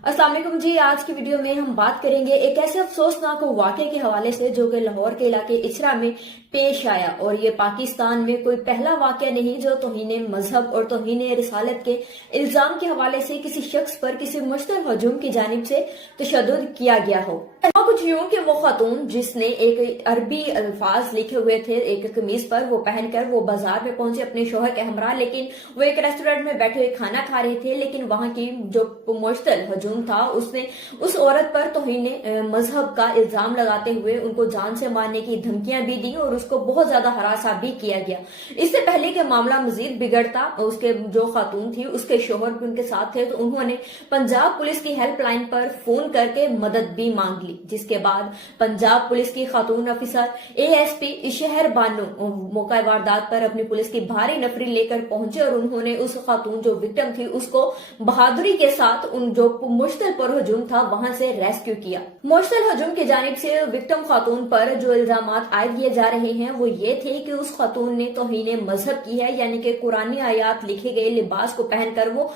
अस्सलाम वालेकुम जी। आज की वीडियो में हम बात करेंगे एक ऐसे अफसोसनाक वाक़े के हवाले से जो कि लाहौर के इलाके इचरा में पेश आया। और ये पाकिस्तान में कोई पहला वाक़या नहीं जो तौहीन मजहब और तौहीन रिसालत के इल्जाम के हवाले से किसी शख्स पर किसी मुश्तल हजूम की जानिब से तशद्दुद किया गया हो। कुछ यूं कि वो खातून जिसने एक अरबी अल्फाज लिखे हुए थे एक कमीज पर, वो पहनकर वो बाजार में पहुंचे अपने शोहर के हमरा, लेकिन वो एक रेस्टोरेंट में बैठे हुए खाना खा रहे थे, लेकिन वहां की जो मुश्तल हजूम था उसने उस औरत पर तौहीन मजहब का इल्जाम लगाते हुए उनको जान से मारने की धमकियां भी दी और उसको बहुत ज्यादा हरासा भी किया गया। इससे पहले कि मामला मजीद बिगड़ता, उसके जो खातून थी उसके शोहर भी उनके साथ थे, तो उन्होंने पंजाब पुलिस की हेल्पलाइन पर फोन करके मदद भी मांग ली। जिसके बाद पंजाब पुलिस की खातून अफसर ASP शहर बानो मौका वारदात पर अपनी पुलिस की भारी नफरी लेकर पहुंचे और उन्होंने उस खातून जो विक्टिम थी उसको बहादुरी के साथ उन जो मुश्तल पर हजूम था वहां से रेस्क्यू किया। मुश्तल हजूम की जानिब से विक्टिम खातून पर जो इल्जाम आयद किए जा रहे हैं वो ये थे कि उस खातून ने तौहीन मजहब की है, यानी कि कुरानी आयात लिखे गए लिबास को पहनकर वो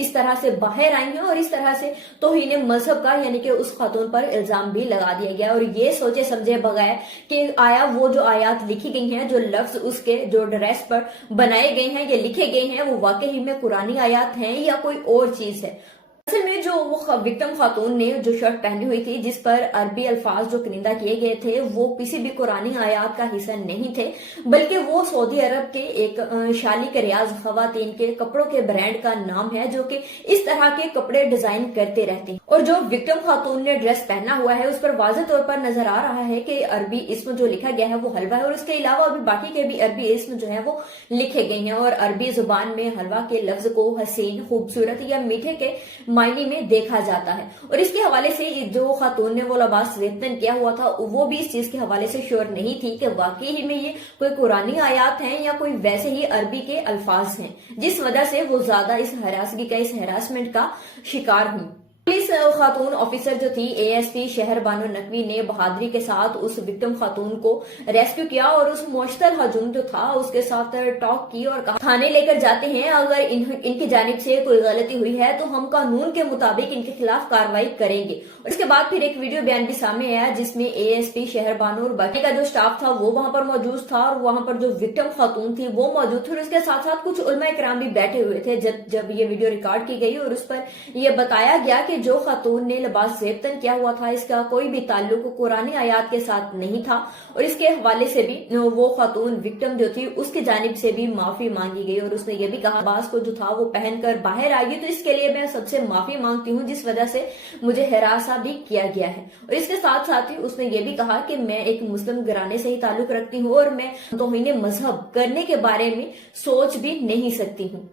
इस तरह से बाहर आई है और इस तरह से तौहीन मजहब का यानी कि उस खातून पर इल्जाम भी लगा दिया गया। और ये सोचे समझे बगैर कि आया वो जो आयात लिखी गई हैं, जो लफ्ज उसके जो ड्रेस पर बनाए गए हैं या लिखे गए हैं, वो वाकई में कुरानी आयात हैं या कोई और चीज है। असल में जो वो विक्टिम खातून ने जो शर्ट पहनी हुई थी जिस पर अरबी अल्फाज जो कनिंदा किए गए थे वो किसी भी कुरानी आयात का हिस्सा नहीं थे, बल्कि वो सऊदी अरब के एक शालिक रियाज खवातीन के कपड़ों के ब्रांड का नाम है जो कि इस तरह के कपड़े डिजाइन करते रहते हैं। और जो विक्टिम खातून ने ड्रेस पहना हुआ है उस पर वाज़ेह तौर पर नजर आ रहा है कि अरबी इसम जो लिखा गया है वो हलवा है, और इसके अलावा अभी बाकी के भी अरबी इसम जो है वो लिखे गए हैं। और अरबी जुबान में हलवा के लफ्ज को हसीन, खूबसूरत या मीठे के मायने में देखा जाता है। और इसके हवाले से जो खातून ने वो लिबास वेतन किया हुआ था वो भी इस चीज के हवाले से श्योर नहीं थी कि वाकई ही में ये कोई कुरानी आयात हैं या कोई वैसे ही अरबी के अल्फाज हैं, जिस वजह से वो ज्यादा इस हरासगी का, इस हरासमेंट का शिकार हुई। पुलिस खातून ऑफिसर जो थी ASP शहर बानो नकवी ने बहादुरी के साथ उस विक्टिम खातून को रेस्क्यू किया और उस मुश्तल हजूम जो था उसके साथ टॉक की और कहा थाने लेकर जाते हैं, अगर इनकी जानिब से कोई गलती हुई है तो हम कानून के मुताबिक इनके खिलाफ कार्रवाई करेंगे। और इसके बाद फिर एक वीडियो बयान भी सामने आया जिसमें ASP शहर बानो और बाकी का जो स्टाफ था वो वहां पर मौजूद था और वहां पर जो विक्टिम खातून थी वो मौजूद थी और उसके साथ साथ कुछ उलमा इकराम भी बैठे हुए थे जब ये वीडियो रिकॉर्ड की गई। और उस पर यह बताया गया कि जो खातून ने लिबास ज़ेबतन किया हुआ था इसका कोई भी ताल्लुक कुरानी आयात के साथ नहीं था। और इसके हवाले से भी वो खातून विक्टिम जो थी उसकी जानिब से भी माफी मांगी गई और उसने ये भी कहा लिबास को जो था वो पहनकर बाहर आई तो इसके लिए मैं सबसे माफी मांगती हूँ जिस वजह से मुझे हरासा भी किया गया है। और इसके साथ साथ ही उसने ये भी कहा कि मैं एक मुस्लिम घराने से ही ताल्लुक रखती हूँ और मैं तौहीन मजहब करने के बारे में सोच भी नहीं सकती हूँ।